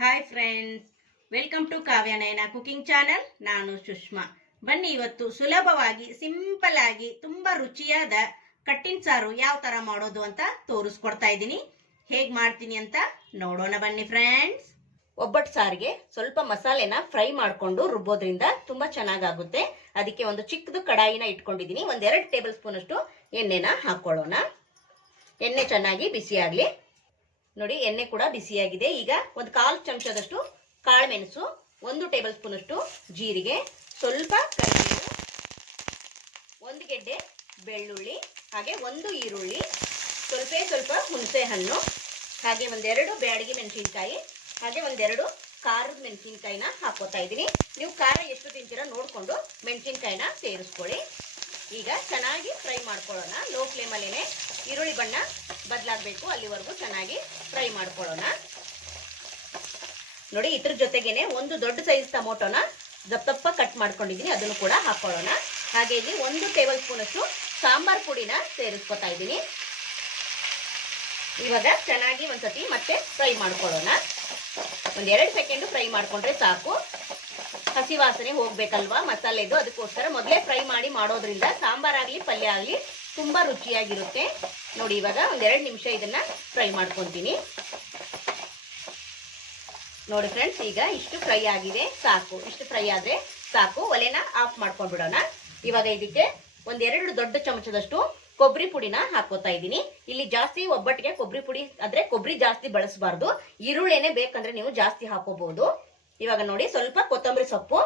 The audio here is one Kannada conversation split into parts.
Hi friends welcome to Kavyanayana cooking channel ನಾನು ಸುಷ್ಮಾ. ಬನ್ನಿ ಇವತ್ತು ಸುಲಭವಾಗಿ ಸಿಂಪಲ್ ಆಗಿ, ತುಂಬಾ ರುಚಿಯಾದ ಕಟ್ಟಿನ ಸಾರು ಯಾವ ತರ ಮಾಡೋದು ಅಂತ ತೋರಿಸ್ಕೊಡ್ತಾ ಇದ್ದೀನಿ. ಹೇಗ್ ಮಾಡ್ತೀನಿ ಅಂತ ನೋಡೋಣ ಬನ್ನಿ ಫ್ರೆಂಡ್ಸ್ ಒಬ್ಬಟ್ಟು ಸಾರಿಗೆ ಸ್ವಲ್ಪ ಮಸಾಲೆನ ಫ್ರೈ ಮಾಡ್ಕೊಂಡು ರುಬ್ಬೋದ್ರಿಂದ ತುಂಬಾ ಚೆನ್ನಾಗಾಗುತ್ತೆ. ಅದಕ್ಕೆ ಒಂದು ಚಿಕ್ಕದು ಕಡಾಯಿನ ಇಟ್ಕೊಂಡಿದ್ದೀನಿ. ಒಂದೆರಡು ಟೇಬಲ್ ಸ್ಪೂನ್ ಅಷ್ಟು ಎಣ್ಣೆನ ಹಾಕೊಳ್ಳೋಣ ಎಣ್ಣೆ ಚೆನ್ನಾಗಿ ಬಿಸಿ ಆಗ್ಲಿ ನೋಡಿ, ಎಣ್ಣೆ ಕೂಡ ಬಿಸಿಯಾಗಿದೆ ಈಗ ಒಂದು ಕಾಲು ಚಮಚದಷ್ಟು ಕಾಳುಮೆಣಸು, ಒಂದು ಟೇಬಲ್ ಸ್ಪೂನ್ ಅಷ್ಟು ಜೀರಿಗೆ, ಸ್ವಲ್ಪ ಕರಿಬೇವು, ಒಂದು ಗೆಡ್ಡೆ ಬೆಳ್ಳುಳ್ಳಿ, ಹಾಗೆ ಒಂದು ಈರುಳ್ಳಿ, ಸ್ವಲ್ಪ ಸ್ವಲ್ಪ ಹುಣಸೆ ಹಣ್ಣು ಹಾಗೆ ಒಂದೆರಡು ಬ್ಯಾಡಗಿ ಮೆಣಸಿನ್ಕಾಯಿ, ಹಾಗೆ ಒಂದೆರಡು ಖಾರದ ಮೆಣಸಿನ್ಕಾಯಿನ ಹಾಕೋತಾ ಇದ್ದೀನಿ. ನೀವು ಖಾರ ಎಷ್ಟು ತಿಂತೀರಾ ನೋಡಿಕೊಂಡು ಮೆಣಸಿನ್ಕಾಯಿನ ಸೇರಿಸ್ಕೊಳ್ಳಿ. ಈಗ ಚೆನ್ನಾಗಿ ಫ್ರೈ ಮಾಡ್ಕೊಳ್ಳೋಣ. ಲೋ ಫ್ಲೇಮಲ್ಲೇ ಈರುಳ್ಳಿ ಬಣ್ಣ ಬದಲಾಗಬೇಕು. ಅಲ್ಲಿವರೆಗೂ ಚೆನ್ನಾಗಿ ಫ್ರೈ ಮಾಡ್ಕೊಳ್ಳೋಣ. ನೋಡಿ, ಇದ್ರ ಜೊತೆಗೇನೆ ಒಂದು ದೊಡ್ಡ ಸೈಜ್ ಟೊಮೊಟೊನ ದಪ್ಪ ದಪ್ಪ ಕಟ್ ಮಾಡ್ಕೊಂಡಿದ್ದೀನಿ. ಅದನ್ನು ಕೂಡ ಹಾಕೊಳ್ಳೋಣ. ಹಾಗೆ ಇಲ್ಲಿ ಒಂದು ಟೇಬಲ್ ಸ್ಪೂನ್ ಅಷ್ಟು ಸಾಂಬಾರ್ ಪುಡಿನ ಸೇರಿಸ್ಕೊತಾ ಇದ್ದೀನಿ. ಇವಾಗ ಚೆನ್ನಾಗಿ ಒಂದ್ಸತಿ ಮತ್ತೆ ಫ್ರೈ ಮಾಡ್ಕೊಳ್ಳೋಣ. ಒಂದೆರಡು ಸೆಕೆಂಡ್ ಫ್ರೈ ಮಾಡ್ಕೊಂಡ್ರೆ ಸಾಕು. ಹಸಿ ವಾಸನೆ ಹೋಗ್ಬೇಕಲ್ವಾ? ಮಸಾಲೆದು. ಅದಕ್ಕೋಸ್ಕರ ಮೊದಲೇ ಫ್ರೈ ಮಾಡಿ ಮಾಡೋದ್ರಿಂದ ಸಾಂಬಾರಾಗ್ಲಿ ಪಲ್ಯ ಆಗಲಿ ತುಂಬಾ ರುಚಿಯಾಗಿರುತ್ತೆ. ನೋಡಿ, ಇವಾಗ ಒಂದೆರಡು ನಿಮಿಷ ಇದನ್ನ ಫ್ರೈ ಮಾಡ್ಕೊತೀನಿ. ನೋಡಿ ಫ್ರೆಂಡ್ಸ್ ಈಗ ಇಷ್ಟು ಫ್ರೈ ಆಗಿದೆ. ಸಾಕು. ಇಷ್ಟು ಫ್ರೈ ಆದ್ರೆ ಸಾಕು. ಒಲೆನ ಆಫ್ ಮಾಡ್ಕೊಂಡ್ಬಿಡೋಣ. ಇವಾಗ ಇದಕ್ಕೆ ಒಂದೆರಡು ದೊಡ್ಡ ಚಮಚದಷ್ಟು ಕೊಬ್ಬರಿ ಪುಡಿನ ಹಾಕೋತಾ ಇದ್ದೀನಿ. ಇಲ್ಲಿ ಜಾಸ್ತಿ ಒಬ್ಬಟ್ಟಿಗೆ ಕೊಬ್ಬರಿ ಪುಡಿ ಆದ್ರೆ ಕೊಬ್ಬರಿ ಜಾಸ್ತಿ ಬಳಸಬಾರ್ದು. ಈರುಳ್ಳಿನೇ ಬೇಕಂದ್ರೆ ನೀವು ಜಾಸ್ತಿ ಹಾಕೋಬಹುದು ಇವಾಗ ನೋಡಿ ಸ್ವಲ್ಪ ಕೊತ್ತಂಬರಿ ಸೊಪ್ಪು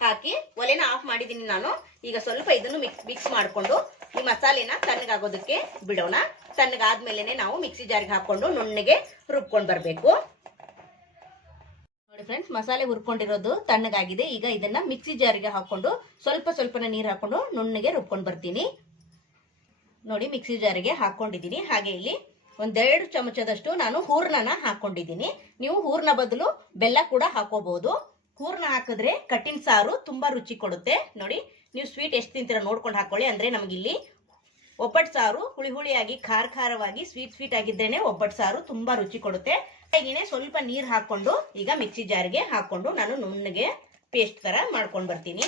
ಹಾಕಿ ಒಲೆನ ಆಫ್ ಮಾಡಿದ್ದೀನಿ ನಾನು. ಈಗ ಸ್ವಲ್ಪ ಇದನ್ನು ಮಿಕ್ಸ್ ಮಿಕ್ಸ್ ಮಾಡಿಕೊಂಡು ಈ ಮಸಾಲೆನ ತಣ್ಣಗಾಗೋದಕ್ಕೆ ಬಿಡೋಣ. ತಣ್ಣಗಾದ್ಮೇಲೆ ನಾವು ಮಿಕ್ಸಿ ಜಾರಿಗೆ ಹಾಕೊಂಡು ನುಣ್ಣಗೆ ರುಬ್ಕೊಂಡು ಬರಬೇಕು. ನೋಡಿ ಫ್ರೆಂಡ್ಸ್ ಮಸಾಲೆ ಹುರ್ಕೊಂಡಿರೋದು ತಣ್ಣಗಾಗಿದೆ. ಈಗ ಇದನ್ನ ಮಿಕ್ಸಿ ಜಾರಿಗೆ ಹಾಕೊಂಡು ಸ್ವಲ್ಪ ಸ್ವಲ್ಪನ ನೀರು ಹಾಕೊಂಡು ನುಣ್ಣಗೆ ರುಬ್ಕೊಂಡು ಬರ್ತೀನಿ. ನೋಡಿ, ಮಿಕ್ಸಿ ಜಾರಿಗೆ ಹಾಕೊಂಡಿದ್ದೀನಿ ಹಾಗೆ ಇಲ್ಲಿ ಒಂದೆರಡು ಚಮಚದಷ್ಟು ನಾನು ಹೂರ್ಣನ ಹಾಕೊಂಡಿದ್ದೀನಿ. ನೀವು ಹೂರ್ಣ ಬದಲು ಬೆಲ್ಲ ಕೂಡ ಹಾಕೋಬಹುದು ಹೂರ್ಣ ಹಾಕಿದ್ರೆ ಕಟ್ಟಿನ ಸಾರು ತುಂಬಾ ರುಚಿ ಕೊಡುತ್ತೆ. ನೋಡಿ, ನೀವು ಸ್ವೀಟ್ ಎಷ್ಟು ತಿಂತೀರ ನೋಡ್ಕೊಂಡು ಹಾಕೊಳ್ಳಿ. ಅಂದ್ರೆ ನಮಗಿಲ್ಲಿ ಒಬ್ಬಟ್ಟು ಸಾರು ಹುಳಿ ಹುಳಿಯಾಗಿ, ಖಾರ ಖಾರವಾಗಿ ಸ್ವೀಟ್ ಸ್ವೀಟ್ ಆಗಿದ್ದೇನೆ ಒಬ್ಬಟ್ಟು ಸಾರು ತುಂಬಾ ರುಚಿ ಕೊಡುತ್ತೆ. ಹಾಗೇನೆ ಸ್ವಲ್ಪ ನೀರು ಹಾಕೊಂಡು ಈಗ ಮಿಕ್ಸಿ ಜಾರ್ಗೆ ಹಾಕೊಂಡು ನಾನು ನುಣ್ಣಗೆ ಪೇಸ್ಟ್ ತರ ಮಾಡ್ಕೊಂಡು ಬರ್ತೀನಿ.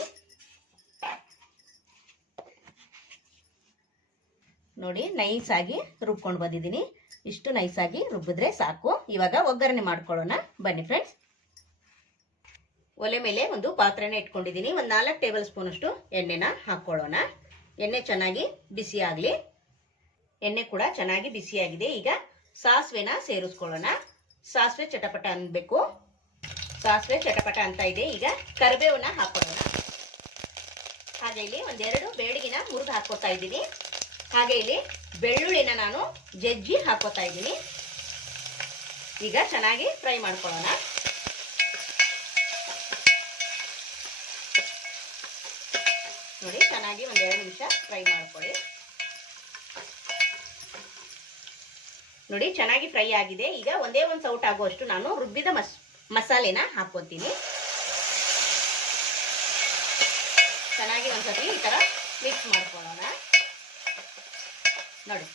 ನೋಡಿ ನೈಸ್ ಆಗಿ ರುಬ್ಕೊಂಡು ಬಂದಿದ್ದೀನಿ. ಇಷ್ಟು ನೈಸ್ ಆಗಿ ರುಬ್ಬಿದ್ರೆ ಸಾಕು. ಇವಾಗ ಒಗ್ಗರಣೆ ಮಾಡ್ಕೊಳ್ಳೋಣ. ಬನ್ನಿ ಫ್ರೆಂಡ್ಸ್ ಒಲೆ ಮೇಲೆ ಒಂದು ಪಾತ್ರೆನ ಇಟ್ಕೊಂಡಿದ್ದೀನಿ. ಒಂದು ನಾಲ್ಕು ಟೇಬಲ್ ಸ್ಪೂನ್ ಅಷ್ಟು ಎಣ್ಣೆನ ಹಾಕ್ಕೊಳ್ಳೋಣ ಎಣ್ಣೆ ಚೆನ್ನಾಗಿ ಬಿಸಿ ಆಗಲಿ. ಎಣ್ಣೆ ಕೂಡ ಚೆನ್ನಾಗಿ ಬಿಸಿಯಾಗಿದೆ ಈಗ ಸಾಸಿವೆನ ಸೇರಿಸ್ಕೊಳ್ಳೋಣ. ಸಾಸಿವೆ ಚಟಪಟ ಅನ್ಬೇಕು. ಸಾಸಿವೆ ಚಟಪಟ ಅಂತ ಇದೆ. ಈಗ ಕರಿಬೇವನ್ನ ಹಾಕೊಳ್ಳೋಣ. ಹಾಗೆ ಇಲ್ಲಿ ಒಂದೆರಡು ಬೇಡಿಗೆನ ಮುರಿದು ಹಾಕೋತಾ ಇದ್ದೀನಿ. ಹಾಗೆ ಇಲ್ಲಿ ಬೆಳ್ಳುಳ್ಳಿನ ನಾನು ಜಜ್ಜಿ ಹಾಕೋತಾ ಇದ್ದೀನಿ. ಈಗ ಚೆನ್ನಾಗಿ ಫ್ರೈ ಮಾಡ್ಕೊಳ್ಳೋಣ. ನೋಡಿ, ಚೆನ್ನಾಗಿ ಒಂದೆರಡು ನಿಮಿಷ ಫ್ರೈ ಮಾಡ್ಕೊಳ್ಳಿ. ನೋಡಿ, ಚೆನ್ನಾಗಿ ಫ್ರೈ ಆಗಿದೆ. ಈಗ ಒಂದೇ ಒಂದು ಸೌಟ್ ಆಗುವಷ್ಟು ನಾನು ರುಬ್ಬಿದ ಮಸ್, ಮಸಾಲೆನ ಹಾಕೋತೀನಿ. ಚೆನ್ನಾಗಿ ಒಂದ್ಸತಿ ಈ ತರ ಮಿಕ್ಸ್ ಮಾಡ್ಕೊಳ್ಳೋಣ. ನೋಡಿ.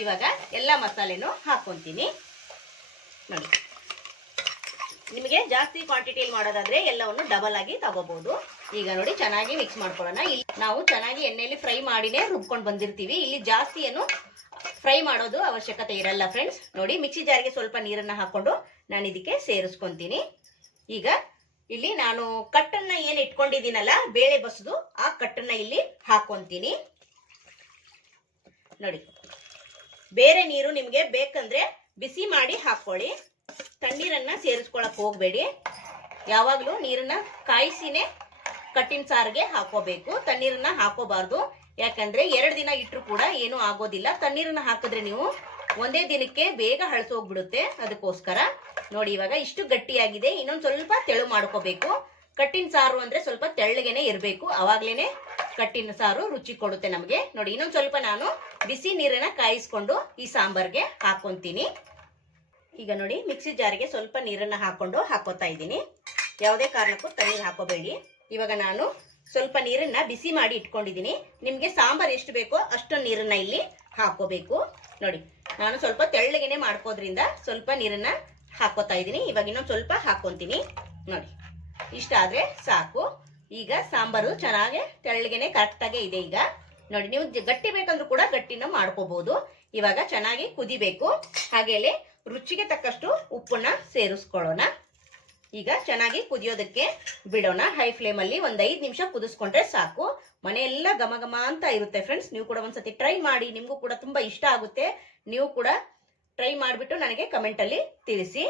ಇವಾಗ ಎಲ್ಲ ಮಸಾಲೆನೂ ಹಾಕ್ಕೊತೀನಿ ನೋಡಿ. ನಿಮಗೆ ಜಾಸ್ತಿ ಕ್ವಾಂಟಿಟಿಯಲ್ಲಿ ಮಾಡೋದಾದ್ರೆ ಎಲ್ಲವನ್ನು ಡಬಲ್ ಆಗಿ ತಗೋಬಹುದು ಈಗ ನೋಡಿ ಚೆನ್ನಾಗಿ ಮಿಕ್ಸ್ ಮಾಡ್ಕೊಳ್ಳೋಣ. ಇಲ್ಲಿ ನಾವು ಚೆನ್ನಾಗಿ ಎಣ್ಣೆಯಲ್ಲಿ ಫ್ರೈ ಮಾಡಿನೇ ರುಬ್ಕೊಂಡು ಬಂದಿರ್ತೀವಿ. ಇಲ್ಲಿ ಜಾಸ್ತಿ ಏನು ಫ್ರೈ ಮಾಡೋದು ಅವಶ್ಯಕತೆ ಇರಲ್ಲ ಫ್ರೆಂಡ್ಸ್ ನೋಡಿ ಮಿಕ್ಸಿ ಜಾರಿಗೆ ಸ್ವಲ್ಪ ನೀರನ್ನ ಹಾಕೊಂಡು ನಾನು ಇದಕ್ಕೆ ಸೇರಿಸ್ಕೊಂತೀನಿ. ಈಗ ಇಲ್ಲಿ ನಾನು ಕಟ್ಟನ್ನು ಏನು ಇಟ್ಕೊಂಡಿದ್ದೀನಲ್ಲ, ಬೇಳೆ ಬಸ್ದು ಆ ಕಟ್ಟನ್ನು ಇಲ್ಲಿ ಹಾಕೊಂತೀನಿ. ನೋಡಿ. ಬೇರೆ ನೀರು ನಿಮಗೆ ಬೇಕಂದ್ರೆ ಬಿಸಿ ಮಾಡಿ ಹಾಕೊಳ್ಳಿ. ತಣ್ಣೀರನ್ನ ಸೇರಿಸ್ಕೊಳಕ್ ಹೋಗಬೇಡಿ. ಯಾವಾಗಲೂ ನೀರನ್ನ ಕಾಯಿಸಿನೇ ಕಟ್ಟಿನ ಸಾರಿಗೆ ಹಾಕೋಬೇಕು. ತಣ್ಣೀರನ್ನ ಹಾಕೋಬಾರ್ದು. ಯಾಕಂದ್ರೆ ಎರಡು ದಿನ ಇಟ್ಟರು ಕೂಡ ಏನೂ ಆಗೋದಿಲ್ಲ. ತಣ್ಣೀರನ್ನ ಹಾಕಿದ್ರೆ ನೀವು ಒಂದೇ ದಿನಕ್ಕೆ ಬೇಗ ಹಳಸೋಗ್ಬಿಡುತ್ತೆ. ಅದಕ್ಕೋಸ್ಕರ ನೋಡಿ ಇವಾಗ ಇಷ್ಟು ಗಟ್ಟಿಯಾಗಿದೆ. ಇನ್ನೊಂದು ಸ್ವಲ್ಪ ತೆಳು ಮಾಡ್ಕೋಬೇಕು. ಕಟ್ಟಿನ ಸಾರು ಅಂದ್ರೆ ಸ್ವಲ್ಪ ತೆಳ್ಳಗೆನೆ ಇರಬೇಕು. ಅವಾಗ್ಲೇನೆ ಕಟ್ಟಿನ ಸಾರು ರುಚಿ ಕೊಡುತ್ತೆ ನಮಗೆ. ನೋಡಿ, ಇನ್ನೊಂದು ಸ್ವಲ್ಪ ನಾನು ಬಿಸಿ ನೀರನ್ನ ಕಾಯಿಸ್ಕೊಂಡು ಈ ಸಾಂಬಾರ್ಗೆ ಹಾಕೊಂತೀನಿ. ಈಗ ನೋಡಿ, ಮಿಕ್ಸಿ ಜಾರಿಗೆ ಸ್ವಲ್ಪ ನೀರನ್ನ ಹಾಕೊಂಡು ಹಾಕೋತಾ ಇದ್ದೀನಿ. ಯಾವುದೇ ಕಾರಣಕ್ಕೂ ತಣ್ಣೀರು ಹಾಕೋಬೇಡಿ. ಇವಾಗ ನಾನು ಸ್ವಲ್ಪ ನೀರನ್ನ ಬಿಸಿ ಮಾಡಿ ಇಟ್ಕೊಂಡಿದ್ದೀನಿ. ನಿಮಗೆ ಸಾಂಬಾರ್ ಎಷ್ಟು ಬೇಕೋ ಅಷ್ಟು ನೀರನ್ನ ಇಲ್ಲಿ ಹಾಕೋಬೇಕು. ನೋಡಿ, ನಾನು ಸ್ವಲ್ಪ ತೆಳ್ಳಗೆನೆ ಮಾಡ್ಕೋದ್ರಿಂದ ಸ್ವಲ್ಪ ನೀರನ್ನ ಹಾಕೋತಾ ಇದ್ದೀನಿ. ಇವಾಗ ಇನ್ನೊಂದು ಸ್ವಲ್ಪ ಹಾಕೊಂತೀನಿ. ನೋಡಿ. ಇಷ್ಟ ಆದ್ರೆ ಸಾಕು. ಈಗ ಸಾಂಬಾರು ಚೆನ್ನಾಗಿ ತೆಳ್ಳಗೆನೆ ಕರೆಕ್ಟಾಗೆ ಇದೆ ಈಗ. ನೋಡಿ, ನೀವು ಗಟ್ಟಿ ಬೇಕಂದ್ರೂ ಕೂಡ ಗಟ್ಟಿನ ಮಾಡ್ಕೋಬಹುದು ಇವಾಗ ಚೆನ್ನಾಗಿ ಕುದಿಬೇಕು. ಹಾಗೇಲೆ ರುಚಿಗೆ ತಕ್ಕಷ್ಟು ಉಪ್ಪನ್ನ ಸೇರಿಸ್ಕೊಳ್ಳೋಣ. ಈಗ ಚೆನ್ನಾಗಿ ಕುದಿಯೋದಕ್ಕೆ ಬಿಡೋಣ. ಹೈ ಫ್ಲೇಮಲ್ಲಿ ಒಂದು ಐದು ನಿಮಿಷ ಕುದಿಸ್ಕೊಂಡ್ರೆ ಸಾಕು. ಮನೆಯೆಲ್ಲ ಘಮ ಘಮ ಅಂತ ಇರುತ್ತೆ ಫ್ರೆಂಡ್ಸ್ ನೀವು ಕೂಡ ಒಂದ್ಸತಿ ಟ್ರೈ ಮಾಡಿ. ನಿಮಗೂ ಕೂಡ ತುಂಬಾ ಇಷ್ಟ ಆಗುತ್ತೆ. ನೀವು ಕೂಡ ಟ್ರೈ ಮಾಡಿಬಿಟ್ಟು ನನಗೆ ಕಮೆಂಟಲ್ಲಿ ತಿಳಿಸಿ.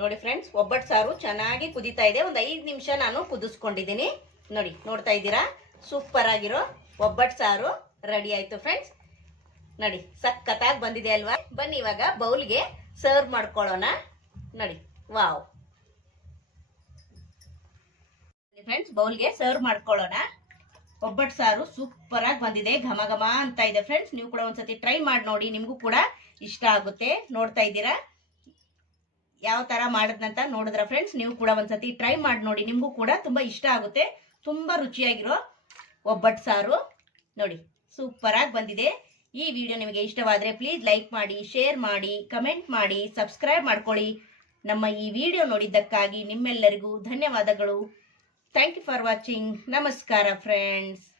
ನೋಡಿ ಫ್ರೆಂಡ್ಸ್ ಒಬ್ಬಟ್ಟು ಸಾರು ಚೆನ್ನಾಗಿ ಕುದೀತಾ ಇದೆ. ಒಂದು ಐದು ನಿಮಿಷ ನಾನು ಕುದಿಸ್ಕೊಂಡಿದ್ದೀನಿ. ನೋಡಿ, ನೋಡ್ತಾ ಇದ್ದೀರಾ? ಸೂಪರ್ ಆಗಿರೋ ಒಬ್ಬಟ್ಟು ಸಾರು ರೆಡಿ ಆಯಿತು ಫ್ರೆಂಡ್ಸ್ ನೋಡಿ, ಸಖತ್ತಾಗಿ ಬಂದಿದೆ ಅಲ್ವಾ? ಬನ್ನಿ ಇವಾಗ ಬೌಲ್ಗೆ ಸರ್ವ್ ಮಾಡ್ಕೊಳ್ಳೋಣ. ನೋಡಿ, ವಾವ್. ಫ್ರೆಂಡ್ಸ್ ಬೌಲ್ಗೆ ಸರ್ವ್ ಮಾಡ್ಕೊಳ್ಳೋಣ. ಒಬ್ಬಟ್ಟು ಸಾರು ಸೂಪರ್ ಆಗಿ ಬಂದಿದೆ. ಘಮ ಘಮ ಅಂತ ಇದೆ ಫ್ರೆಂಡ್ಸ್ ನೀವು ಕೂಡ ಒಂದ್ಸತಿ ಟ್ರೈ ಮಾಡಿ ನೋಡಿ, ನಿಮಗೂ ಕೂಡ ಇಷ್ಟ ಆಗುತ್ತೆ. ನೋಡ್ತಾ ಇದ್ದೀರಾ? ಯಾವ ತರ ಮಾಡದ್ನಂತ ನೋಡಿದ್ರ ಫ್ರೆಂಡ್ಸ್ ನೀವು ಕೂಡ ಒಂದ್ಸತಿ ಟ್ರೈ ಮಾಡಿ ನೋಡಿ. ನಿಮಗೂ ಕೂಡ ತುಂಬಾ ಇಷ್ಟ ಆಗುತ್ತೆ. ತುಂಬಾ ರುಚಿಯಾಗಿರೋ ಒಬ್ಬಟ್ಟು ಸಾರು. ನೋಡಿ ಸೂಪರ್ ಆಗಿ ಬಂದಿದೆ. ಈ ವಿಡಿಯೋ ನಿಮಗೆ ಇಷ್ಟವಾದ್ರೆ ಪ್ಲೀಸ್ ಲೈಕ್ ಮಾಡಿ ಶೇರ್ ಮಾಡಿ ಕಮೆಂಟ್ ಮಾಡಿ ಸಬ್ಸ್ಕ್ರೈಬ್ ಮಾಡ್ಕೊಳ್ಳಿ. ನಮ್ಮ ಈ ವಿಡಿಯೋ ನೋಡಿದ್ದಕ್ಕಾಗಿ ನಿಮ್ಮೆಲ್ಲರಿಗೂ ಧನ್ಯವಾದಗಳು. ಥ್ಯಾಂಕ್ ಯು ಫಾರ್ ವಾಚಿಂಗ್ ನಮಸ್ಕಾರ ಫ್ರೆಂಡ್ಸ್